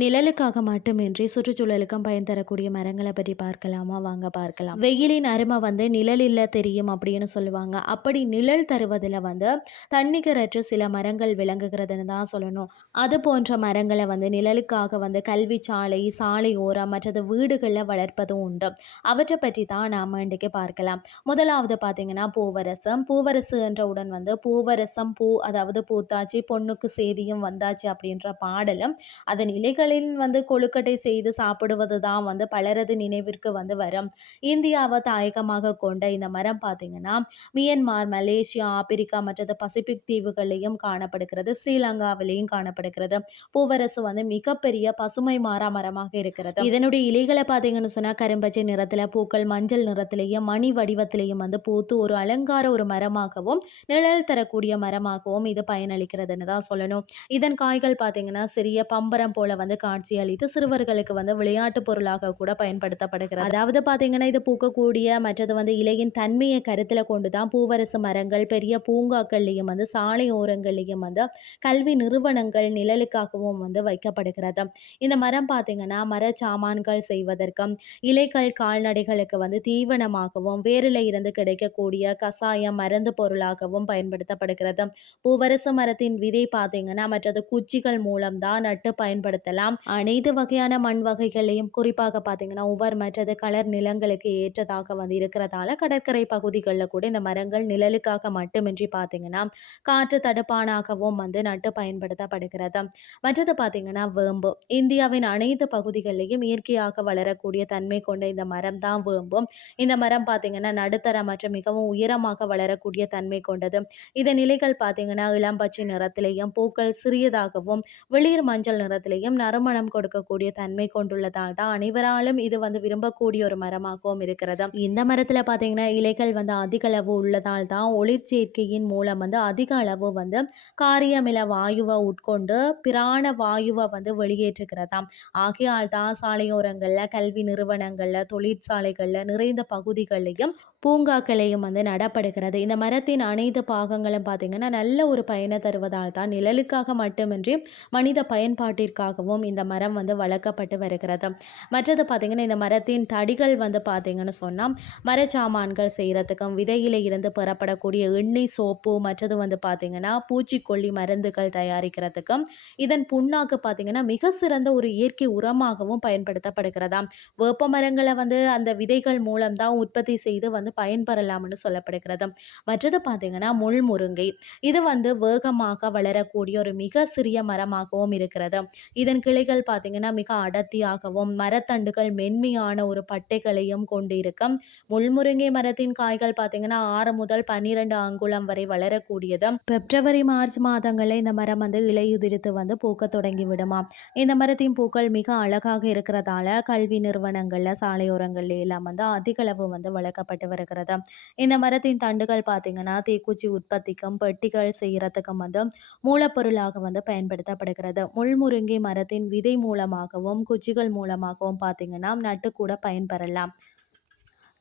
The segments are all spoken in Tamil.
நிழலுக்காக மட்டுமின்றி சுற்றுச்சூழலுக்கும் பயன் தரக்கூடிய மரங்களை பற்றி பார்க்கலாமா? வாங்க பார்க்கலாம். வெயிலின் அருமை வந்து நிழலில் தெரியும் அப்படின்னு சொல்லுவாங்க. அப்படி நிழல் தருவதில் வந்து தன்னிகரற்ற சில மரங்கள் விளங்குகிறதுன்னு தான் சொல்லணும். அது போன்ற மரங்களை வந்து நிழலுக்காக வந்து கல்வி சாலை சாலை ஓரம் மற்றது வீடுகளில் வளர்ப்பதும் உண்டு. அவற்றை பற்றி தான் நாம் இன்றைக்கு பார்க்கலாம். முதலாவது பார்த்தீங்கன்னா பூவரசம். பூவரசு என்றவுடன் வந்து பூவரசம் பூ அதாவது பூத்தாச்சி பொண்ணுக்கு சேதியும் வந்தாச்சு அப்படின்ற பாடலும் அதன் இலைகள் இலைகளில் வந்து கொழுக்கட்டை செய்து சாப்பிடுவது தான் வந்து பலரது நினைவிற்கு வந்து வரும். இந்தியாவை தாயகமாக கொண்ட இந்த மரம் பார்த்தீங்கன்னா மியன்மார் மலேசியா ஆப்பிரிக்கா மற்றது பசிபிக் தீவுகளையும் காணப்படுகிறது. ஸ்ரீலங்காவிலையும் காணப்படுகிறது. பூவரசு வந்து மிகப்பெரிய பசுமை மாறா மரமாக இருக்கிறது. இதனுடைய இலைகளை பார்த்தீங்கன்னு சொன்னால் கரும்பச்சை நிறத்தில் பூக்கள் மஞ்சள் நிறத்திலேயும் மணி வடிவத்திலையும் வந்து பூத்து ஒரு அலங்கார ஒரு மரமாகவும் நிழல் தரக்கூடிய மரமாகவும் இது பயனளிக்கிறதுன்னு தான் சொல்லணும். இதன் காய்கள் பார்த்தீங்கன்னா சிறிய பம்பரம் போல வந்து காட்சி அளித்து சிறுவர்களுக்கு வந்து விளையாட்டு பொருளாக கூட பயன்படுத்தப்படுகிறது. அதாவது பார்த்தீங்கன்னா இது பூக்கக்கூடிய மற்றது வந்து இலையின் தன்மையை கருத்தில் கொண்டு தான் பூவரசு மரங்கள் பெரிய பூங்காக்கள்லையும் வந்து சாலை ஓரங்கள்லையும் வந்து கல்வி நிறுவனங்கள் நிழலுக்காகவும் வந்து வைக்கப்படுகிறது. இந்த மரம் பார்த்தீங்கன்னா மர சாமான்கள் செய்வதற்கும் இலைகள் கால்நடைகளுக்கு வந்து தீவனமாகவும் வேரில் இருந்து கிடைக்கக்கூடிய கசாயம் மருந்து பொருளாகவும் பயன்படுத்தப்படுகிறது. பூவரசு மரத்தின் விதை பார்த்தீங்கன்னா மற்றது குச்சிகள் மூலம் தான் நட்டு பயன்படுத்தலாம். அனைத்து வகையான மண் வகைகளையும் குறிப்பாக பார்த்தீங்கன்னா உவர் மற்றது கலர் நிலங்களுக்கு ஏற்றதாக வந்து இருக்கிறதால கடற்கரை பகுதிகளில் கூட இந்த மரங்கள் நிழலுக்காக மட்டுமின்றி பார்த்தீங்கன்னா காற்று தடுப்பானாகவும் வந்து நட்டு பயன்படுத்தப்படுகிறது. மற்றது பார்த்தீங்கன்னா வேம்பு. இந்தியாவின் அனைத்து பகுதிகளிலையும் இயற்கையாக வளரக்கூடிய தன்மை கொண்ட இந்த மரம் தான் வேம்பும் இந்த மரம் பார்த்தீங்கன்னா நடுத்தர மற்றும் மிகவும் உயரமாக வளரக்கூடிய தன்மை கொண்டது. இதன் இலைகள் பார்த்தீங்கன்னா இளம்பச்சை நிறத்திலையும் பூக்கள் சிறியதாகவும் வெளிர் மஞ்சள் நிறத்திலேயும் நறுமணம் கொடுக்கக்கூடிய தன்மை கொண்டுள்ளதால் தான் அனைவராலும் இது வந்து விரும்பக்கூடிய ஒரு மரமாகவும் இருக்கிறது. இந்த மரத்தில் பார்த்தீங்கன்னா இலைகள் வந்து அதிக அளவு உள்ளதால் தான் ஒளிர்ச்சேர்க்கையின் மூலம் வந்து அதிக அளவு வந்து காரியமில வாயுவை உட்கொண்டு பிராண வாயுவை வந்து வெளியேற்றுகிறதாம். ஆகையால் தான் சாலையோரங்களில் கல்வி நிறுவனங்களில் தொழிற்சாலைகளில் நிறைந்த பகுதிகளிலையும் பூங்காக்களையும் வந்து நடப்படுகிறது. இந்த மரத்தின் அனைத்து பாகங்களும் பார்த்தீங்கன்னா நல்ல ஒரு பயனை தருவதால் தான் நிழலுக்காக மட்டுமின்றி மனித பயன்பாட்டிற்காகவும் இந்த மரம் வந்து வளர்க்கப்பட்டு வருகிறது. மற்றது பார்த்திங்கன்னா இந்த மரத்தின் தடிகள் வந்து பார்த்திங்கன்னு சொன்னால் மரச்சாமான்கள் செய்கிறதுக்கும் விதையில இருந்து பெறப்படக்கூடிய எண்ணெய் சோப்பு மற்றது வந்து பார்த்திங்கன்னா பூச்சிக்கொல்லி மருந்துகள் தயாரிக்கிறதுக்கும் இதன் புண்ணாக்கு பார்த்திங்கன்னா மிக சிறந்த ஒரு இயற்கை உரமாகவும் பயன்படுத்தப்படுகிறதா வேப்ப மரங்களை வந்து அந்த விதைகள் மூலம்தான் உற்பத்தி செய்து வந்து பயன்பெறலாம்னு சொல்லப்படுகிறது. மற்றது பார்த்தீங்கன்னா முள்முருங்கை இது வந்து வேகமாக வளரக்கூடிய ஒரு மிக சிறிய மரமாகவும் இருக்கிறது இதன் கிளைகள் பார்த்தீங்கன்னா மிக அடர்த்தியாகவும் மரத்தண்டுகள் மென்மையான ஒரு பட்டைகளையும் கொண்டிருக்கும் முள்முருங்கை மரத்தின் காய்கள் பார்த்தீங்கன்னா ஆறு முதல் பன்னிரெண்டு அங்குலம் வரை வளரக்கூடியது பிப்ரவரி மார்ச் மாதங்களில் இந்த மரம் வந்து இலையுதிர்த்து வந்து பூக்க தொடங்கி விடுமா இந்த மரத்தின் பூக்கள் மிக அழகாக இருக்கிறதால கல்வி நிறுவனங்களில் சாலையோரங்கள்ல எல்லாம் வந்து அதிக அளவு வந்து வளர்க்கப்பட்டு வருகிறது. இந்த மரத்தின் தண்டுகள் பார்த்தீங்கன்னா தீக்குச்சி உற்பத்திக்கும் பெட்டிகள் செய்கிறதுக்கும் வந்து மூலப்பொருளாக வந்து பயன்படுத்தப்படுகிறது. முள்முருங்கை மரத்தின் விதை மூலமாகவும் குச்சிகள் மூலமாகவும் பார்த்தீங்கன்னா நட்டு கூட பயன்பெறலாம்.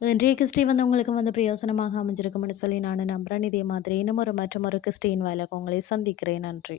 இன்றைய கிறிஸ்டி வந்து உங்களுக்கு வந்து பிரயோசனமாக அமைஞ்சிருக்கும்னு சொல்லி நான் நம்புகிறேன் இதே மாதிரி இன்னும் ஒரு மற்றும் ஒரு கிறிஸ்டின் வேலை உங்களை சந்திக்கிறேன். நன்றி.